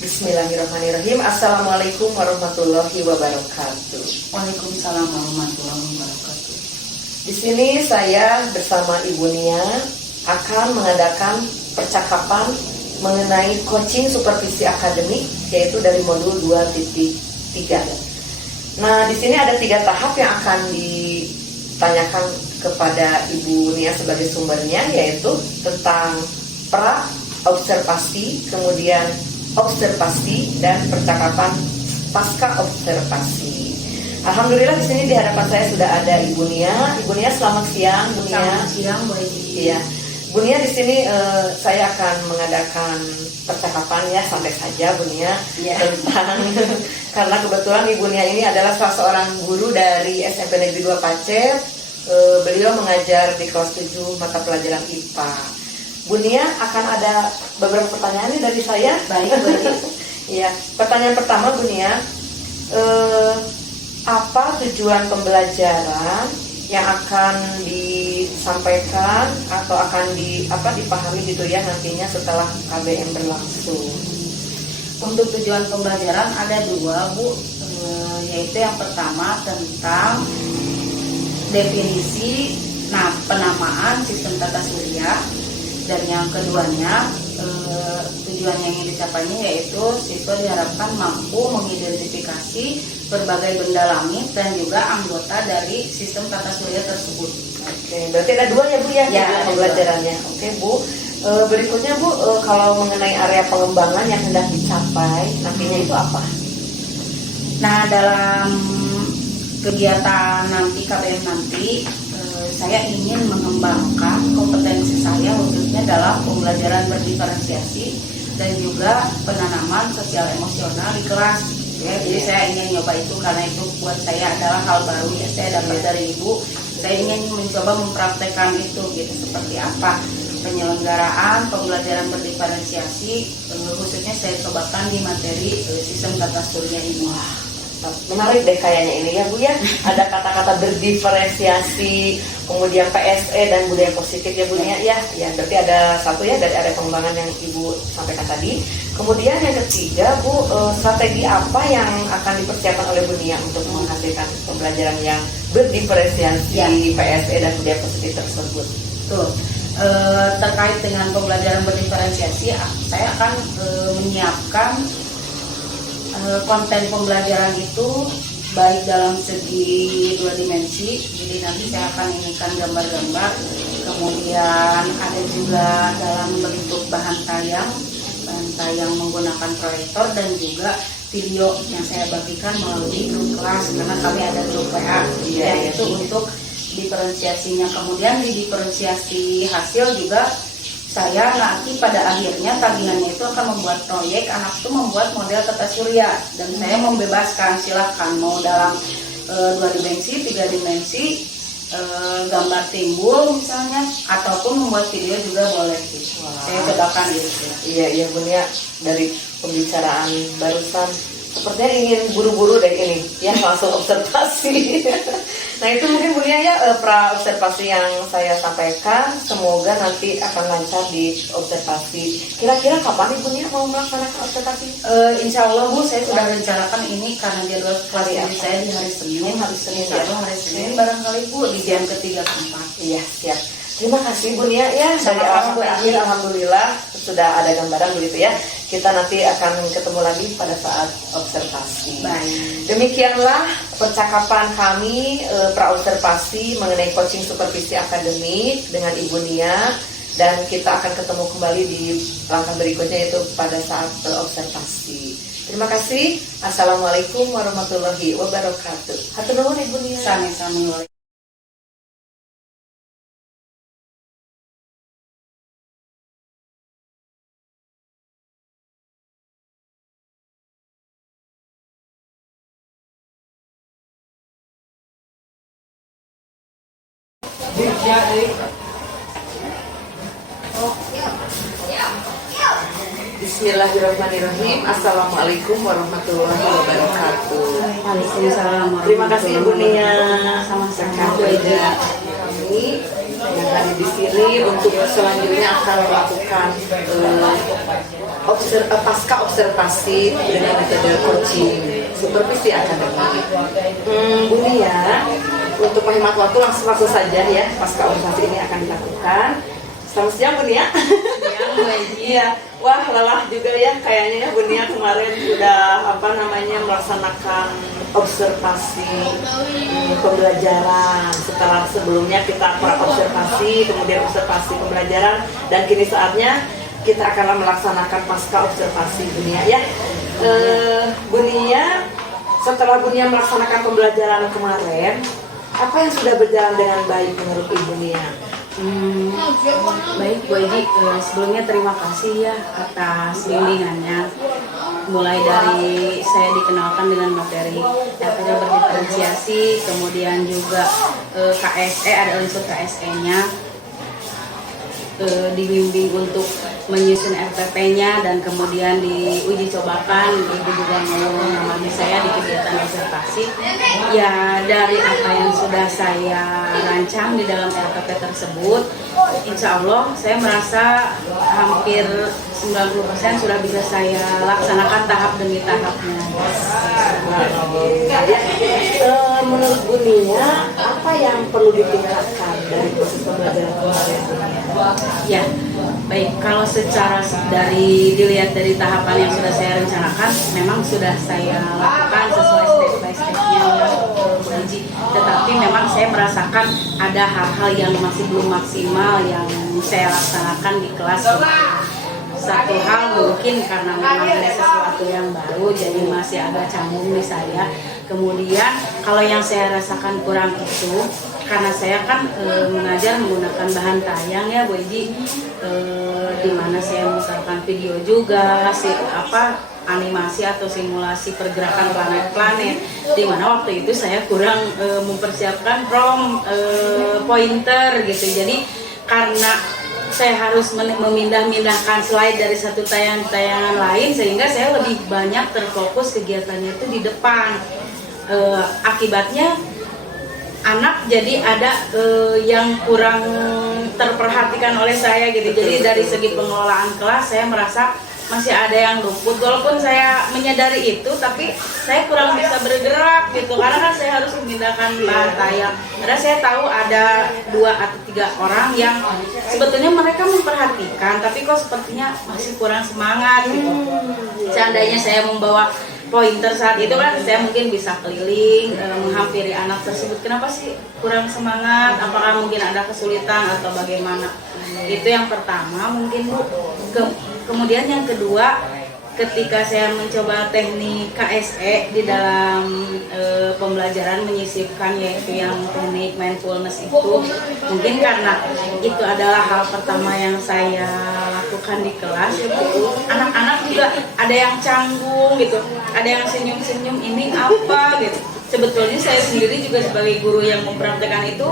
Bismillahirrahmanirrahim. Assalamualaikum warahmatullahi wabarakatuh. Waalaikumsalam warahmatullahi wabarakatuh. Di sini saya bersama Ibu Nia akan mengadakan percakapan mengenai coaching supervisi akademik, yaitu dari modul 2.3. Nah, di sini ada 3 tahap yang akan ditanyakan kepada Ibu Nia sebagai sumbernya, yaitu tentang pra observasi, kemudian observasi, dan percakapan pasca observasi. Alhamdulillah di sini di hadapan saya sudah ada Ibu Nia. Ibu Nia, selamat siang, Bu Nia. Selamat siang, Bu Edi. Iya, Bu Nia, di sini saya akan mengadakan percakapan, ya santai saja Bu Nia, tentang karena kebetulan Ibu Nia ini adalah salah seorang guru dari SMP Negeri 2 Pacet. Beliau mengajar di kelas 7 mata pelajaran IPA. Bu Nia, akan ada beberapa pertanyaan dari saya. Baik, Bu Edi. Iya, pertanyaan pertama Bu Nia, apa tujuan pembelajaran yang akan disampaikan atau akan dipahami gitu ya nantinya setelah KBM berlangsung? Untuk tujuan pembelajaran ada 2, Bu, yaitu yang pertama tentang definisi penamaan sistem tata surya, dan yang keduanya tujuan yang ingin dicapainya yaitu siswa diharapkan mampu mengidentifikasi berbagai benda langit dan juga anggota dari sistem tata surya tersebut. Oke, berarti ada 2 ya Bu ya, pembelajarannya. Oke Bu, berikutnya Bu, kalau mengenai area pengembangan yang hendak dicapai nantinya itu apa? Nah, dalam kegiatan nanti KBM nanti saya ingin mengembangkan kompetensi saya khususnya dalam pembelajaran berdiferensiasi dan juga penanaman sosial emosional di kelas. Ya, jadi saya ingin nyoba itu karena itu buat saya adalah hal baru ya, saya dapat dari Ibu. Saya ingin mencoba mempraktekkan itu gitu, seperti apa penyelenggaraan pembelajaran berdiferensiasi, khususnya saya cobakan di materi sistem tata surya ini. Menarik deh kayaknya ini ya Bu ya. Ada kata-kata berdiferensiasi, kemudian PSE dan budaya positif ya Bu Nia ya. Ya, berarti ada 1 ya dari area pengembangan yang Ibu sampaikan tadi. Kemudian yang ketiga Bu, strategi apa yang akan dipersiapkan oleh Bu Nia untuk menghasilkan pembelajaran yang berdiferensiasi PSE dan budaya positif tersebut? Tuh. Terkait dengan pembelajaran berdiferensiasi, saya akan menyiapkan konten pembelajaran itu baik dalam segi 2 dimensi, jadi nanti saya akan inikan gambar-gambar, kemudian ada juga dalam bentuk bahan tayang menggunakan proyektor, dan juga video yang saya bagikan melalui grup kelas karena kami ada grup WA itu untuk diferensiasinya. Kemudian di diferensiasi hasil juga saya nanti pada akhirnya tagihannya itu akan membuat proyek, anak itu membuat model tata surya, dan saya membebaskan, silahkan mau dalam 2 dimensi, 3 dimensi, gambar timbul misalnya, ataupun membuat video juga boleh gitu. Saya cobakan gitu. Iya Bu Nia, dari pembicaraan barusan sepertinya ingin buru-buru deh ini ya, langsung observasi. Nah, itu mungkin Bu Nia ya pra observasi yang saya sampaikan, semoga nanti akan lancar di observasi. Kira-kira kapan Ibu Nia mau melaksanakan observasi? Insya Allah Bu, saya sudah rencanakan ini karena jadwal kelas saya di hari Senin. Insya Allah hari Senin barangkali Bu di jam ketiga keempat. Iya, siap. Terima kasih Bu Nia ya, dari awal sampai akhir alhamdulillah sudah ada gambaran begitu ya. Kita nanti akan ketemu lagi pada saat observasi. Baik. Demikianlah percakapan kami pra observasi mengenai coaching supervisi akademik dengan Ibu Nia, dan kita akan ketemu kembali di langkah berikutnya yaitu pada saat observasi. Terima kasih. Assalamualaikum warahmatullahi wabarakatuh. Hatur nuhun Ibu Nia. Sami-sami. Bismillahirrahmanirrahim. Assalamualaikum warahmatullahi wabarakatuh. Waalaikumsalam. Terima kasih Ibu Nia. Sama-sama. Kami yang ada di sini untuk selanjutnya akan melakukan pasca observasi dengan metode coaching supervisi akademik. Buni ya, untuk menghemat waktu langsung saja ya, pasca observasi ini akan dilakukan. Selamat siang Buni ya. Siang Bu Eji. Iya, wah lelah juga ya kayaknya ya Buni ya, kemarin sudah melaksanakan observasi pembelajaran. Setelah sebelumnya kita observasi, kemudian observasi pembelajaran, dan kini saatnya kita akan melaksanakan pasca observasi Bunia ya. Bunia, setelah Bunia melaksanakan pembelajaran kemarin, apa yang sudah berjalan dengan baik menurut Ibu Nia? Baik Bu Eji, sebelumnya terima kasih ya atas bimbingannya. Mulai dari saya dikenalkan dengan materi RPP berdiferensiasi, kemudian juga KSE, ada unsur KSE-nya, dibimbing untuk menyusun RPP-nya, dan kemudian diuji cobakan. Ibu juga mengamati saya di kegiatan observasi. Ya, dari apa yang sudah saya rancang di dalam RPP tersebut, insya Allah saya merasa hampir 90% sudah bisa saya laksanakan tahap demi tahapnya. Menurut Bu Nia, apa yang perlu ditingkatkan dari proses pembelajaran kemarin? Ya, baik. Kalau secara dilihat dari tahapan yang sudah saya rencanakan, memang sudah saya lakukan sesuai step by step-nya Bu Eji. Tetapi memang saya merasakan ada hal-hal yang masih belum maksimal yang saya laksanakan di kelas. Satu hal mungkin karena memang ada sesuatu yang baru, jadi masih agak canggung di saya. Kemudian kalau yang saya rasakan kurang itu, karena saya kan mengajar menggunakan bahan tayang ya Bu Eji, di mana saya memutarkan video juga, animasi atau simulasi pergerakan planet-planet, di mana waktu itu saya kurang mempersiapkan pointer gitu. Jadi karena saya harus memindah-mindahkan slide dari satu tayangan lain, sehingga saya lebih banyak terfokus kegiatannya itu di depan. Akibatnya anak jadi ada yang kurang terperhatikan oleh saya gitu. Jadi dari segi pengelolaan kelas saya merasa masih ada yang luput, walaupun saya menyadari itu, tapi saya kurang bisa bergerak gitu, karena kan saya harus memindahkan bahan tayang. Karena saya tahu ada 2 atau 3 orang yang sebetulnya mereka memperhatikan, tapi kok sepertinya masih kurang semangat gitu. Seandainya saya membawa pointer saat itu kan saya mungkin bisa keliling, menghampiri anak tersebut. Kenapa sih kurang semangat? Apakah mungkin ada kesulitan atau bagaimana? Itu yang pertama mungkin Bu. Kemudian yang kedua, ketika saya mencoba teknik KSE di dalam pembelajaran menyisipkan, yaitu yang teknik mindfulness itu, mungkin karena itu adalah hal pertama yang saya lakukan di kelas. Anak-anak juga ada yang canggung gitu, ada yang senyum-senyum, ini apa gitu. Sebetulnya saya sendiri juga sebagai guru yang mempraktekkan itu,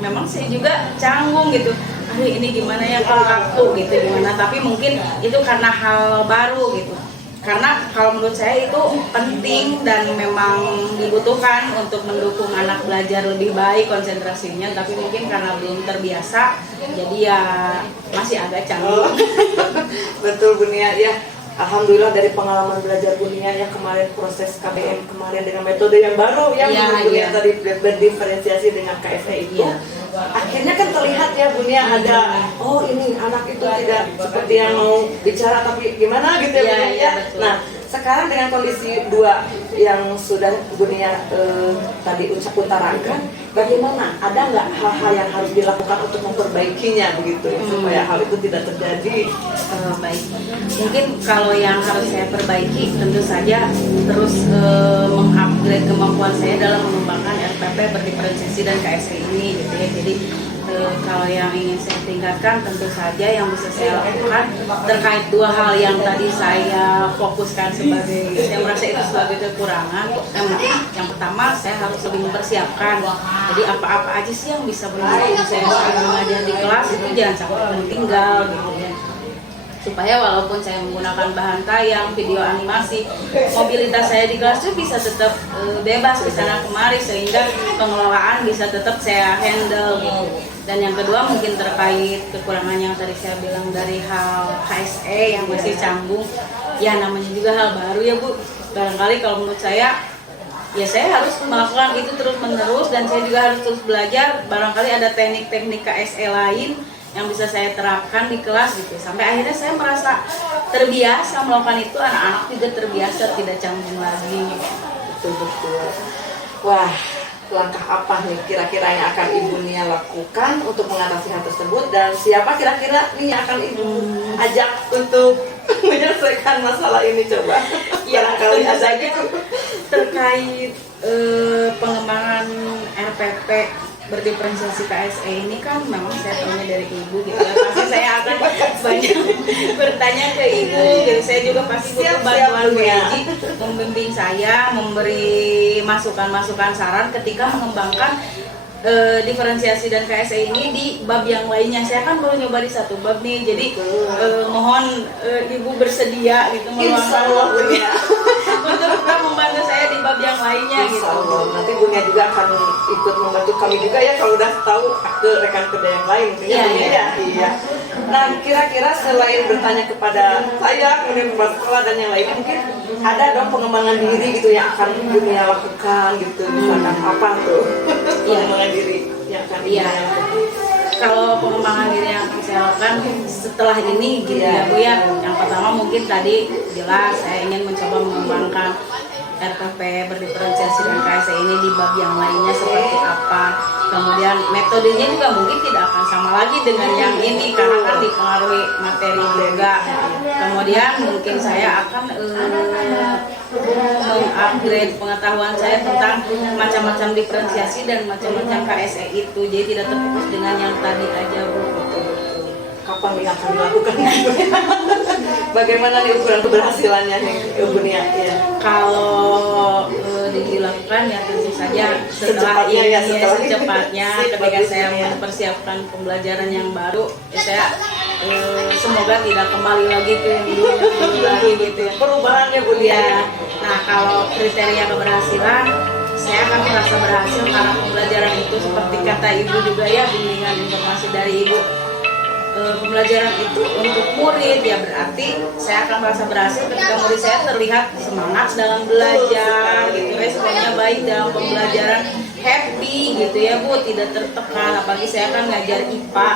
memang saya juga canggung gitu. Ini gimana ya kalau aku gitu gimana, tapi mungkin itu karena hal baru gitu. Karena kalau menurut saya itu penting dan memang dibutuhkan untuk mendukung anak belajar lebih baik konsentrasinya, tapi mungkin karena belum terbiasa jadi ya masih agak canggung. Betul Bu Nia ya. Alhamdulillah dari pengalaman belajar Bu Nia yang kemarin, proses KBM kemarin dengan metode yang baru yang Bu Nia tadi berdiferensiasi dengan KSE itu, akhirnya kan terlihat ya Bu Nia ada, oh ini anak itu tidak seperti yang mau bicara tapi gimana gitu ya Bu Nia. Nah sekarang dengan kondisi 2 yang sudah Bu Nia tadi utarakan, bagaimana? Ada nggak hal-hal yang harus dilakukan untuk memperbaikinya begitu ya, supaya hal itu tidak terjadi? Baik, mungkin kalau yang harus saya perbaiki tentu saja terus mengupgrade kemampuan saya dalam mengembangkan RPP berdiferensiasi dan KSE ini gitu ya. Jadi kalau yang ingin saya tingkatkan tentu saja yang bisa saya lakukan terkait 2 hal yang tadi saya fokuskan sebagai, saya merasa itu sebagai kekurangan. Yang pertama, saya harus lebih mempersiapkan. Jadi apa-apa aja sih yang bisa mendukung saya mengajar di kelas itu jangan sampai tertinggal gitu ya. supaya walaupun saya menggunakan bahan tayang, video animasi, mobilitas saya di kelas itu bisa tetap bebas ke sana kemari, sehingga pengelolaan bisa tetap saya handle gitu. Dan yang kedua mungkin terkait kekurangan yang tadi saya bilang dari hal KSE yang masih canggung, ya namanya juga hal baru ya Bu. Barangkali kalau menurut saya, ya saya harus melakukan itu terus menerus, dan saya juga harus terus belajar. Barangkali ada teknik-teknik KSE lain yang bisa saya terapkan di kelas gitu, sampai akhirnya saya merasa terbiasa melakukan itu, anak-anak juga terbiasa, tidak canggung lagi. Betul-betul. Wah, langkah apa nih kira-kira yang akan Ibu Nia lakukan untuk mengatasi hal tersebut, dan siapa kira-kira nih yang akan Ibu ajak untuk menyelesaikan masalah ini, coba? Ya, barangkali tentu ada saja gitu. terkait pengembangan RPP berdiferensiasi KSE ini kan memang saya tahunya dari Ibu gitu ya. Pasti saya akan banyak bertanya ke Ibu gitu. Saya juga pasti butuh bantuan Bu Eji, membimbing saya, memberi masukan-masukan saran ketika mengembangkan diferensiasi dan KSE ini di bab yang lainnya. Saya kan baru nyoba di satu bab nih, jadi mohon Ibu bersedia gitu meluangkan waktunya untuk membantu saya di bab yang lainnya gitu. Insya Allah. Nanti Bu Nia juga akan ikut membantu kami juga ya kalau udah tahu ke rekan kerja yang lain. Iya, iya. Iya. Nah, kira-kira selain bertanya kepada saya, kemudian kepala sekolah dan yang lainnya, mungkin ada dong pengembangan diri gitu yang akan Bu Nia lakukan gitu. Misalkan apa tuh pengembangan diri yang akan Ibu Nia lakukan? Kalau pengembangan diri yang akan saya lakukan setelah ini gitu ya Bu ya. Yang pertama mungkin tadi jelas saya ingin mencoba mengembangkan RPP berdiferensiasi dan KSE ini di bab yang lainnya seperti apa. Kemudian metodenya juga mungkin tidak akan sama lagi dengan yang ini karena kan dipengaruhi materi juga. Kemudian mungkin saya akan mengupgrade pengetahuan saya tentang macam-macam diferensiasi dan macam-macam KSE itu. Jadi tidak terfokus dengan yang tadi aja Bu. Kapan nih akan dilakukan? Bagaimana nih ukuran keberhasilannya nih Ibu Nia? Ya. Kalau dilakukan ya tentu saja setelah ini ya, secepatnya ketika saya mempersiapkan pembelajaran yang baru ya saya semoga tidak kembali lagi ke yang dulu lagi gitu ya. Perubahannya Bu Nia. Ya. Nah kalau kriteria keberhasilan saya akan merasa berhasil karena pembelajaran itu seperti kata Ibu juga ya, bimbingan informasi dari Ibu. Pembelajaran itu untuk murid ya, berarti saya akan merasa berhasil ketika murid saya terlihat semangat dalam belajar gitu, responnya baik dalam pembelajaran, happy gitu ya Bu, tidak tertekan. Apalagi saya kan ngajar IPA,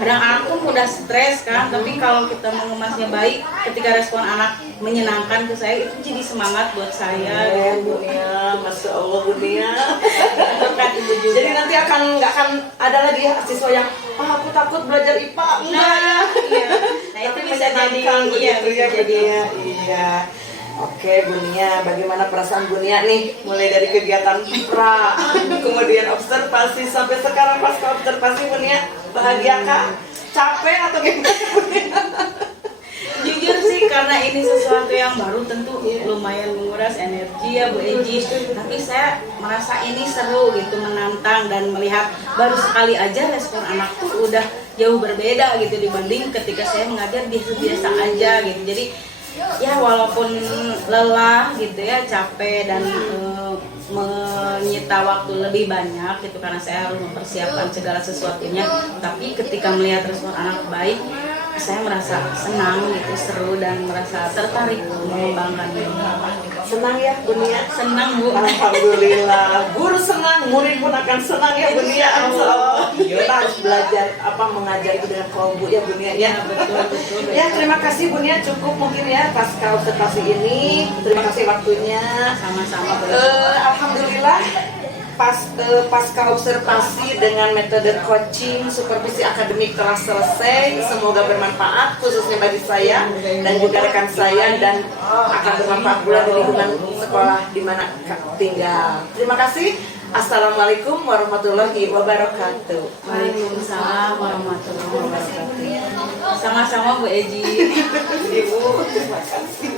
kadang anak pun mudah stres kan, tapi kalau kita mengemasnya baik, ketika respon anak menyenangkan ke saya itu jadi semangat buat saya gitu Bu. Ya, Masya Allah Bu Nia. Berkat Ibu juga. Jadi nanti nggak akan ada lagi ya siswa yang aku takut belajar IPA. Nah, iya. Nah itu bisa jadi iya, bisa jadi. Iya. Oke Bu Nia, bagaimana perasaan Bu Nia nih mulai dari kegiatan pra, kemudian observasi sampai sekarang pasca observasi Bu Nia, bahagia kah? Capek atau gimana Bu Nia? Jujur sih karena ini sesuatu yang baru tentu lumayan menguras energi ya Bu Eji, tapi saya merasa ini seru gitu, menantang, dan melihat baru sekali aja respon anak tuh udah jauh berbeda gitu dibanding ketika saya mengajar biasa-biasa aja gitu. Jadi ya walaupun lelah gitu ya, capek dan menyita waktu lebih banyak gitu karena saya harus mempersiapkan segala sesuatunya, tapi ketika melihat respon anak baik saya merasa senang gitu, seru, dan merasa tertarik mengembangkannya. Senang ya Bu Nia? Senang Bu. Alhamdulillah, guru senang, murid pun akan senang ya Bu Nia. Kita harus belajar mengajar itu dengan kelompok ya Bu Nia ya. Betul. Ya, terima kasih Bu Nia, cukup mungkin ya pasca observasi ini. Terima kasih waktunya. Sama-sama Bu. Alhamdulillah pasca observasi dengan metode coaching supervisi akademik telah selesai. Semoga bermanfaat khususnya bagi saya dan juga rekan saya, dan akan bermanfaat pula di lingkungan sekolah di mana tinggal. Terima kasih. Assalamualaikum warahmatullahi wabarakatuh. Waalaikumsalam warahmatullahi wabarakatuh. Sama-sama Bu Eji. Ibu, terima kasih.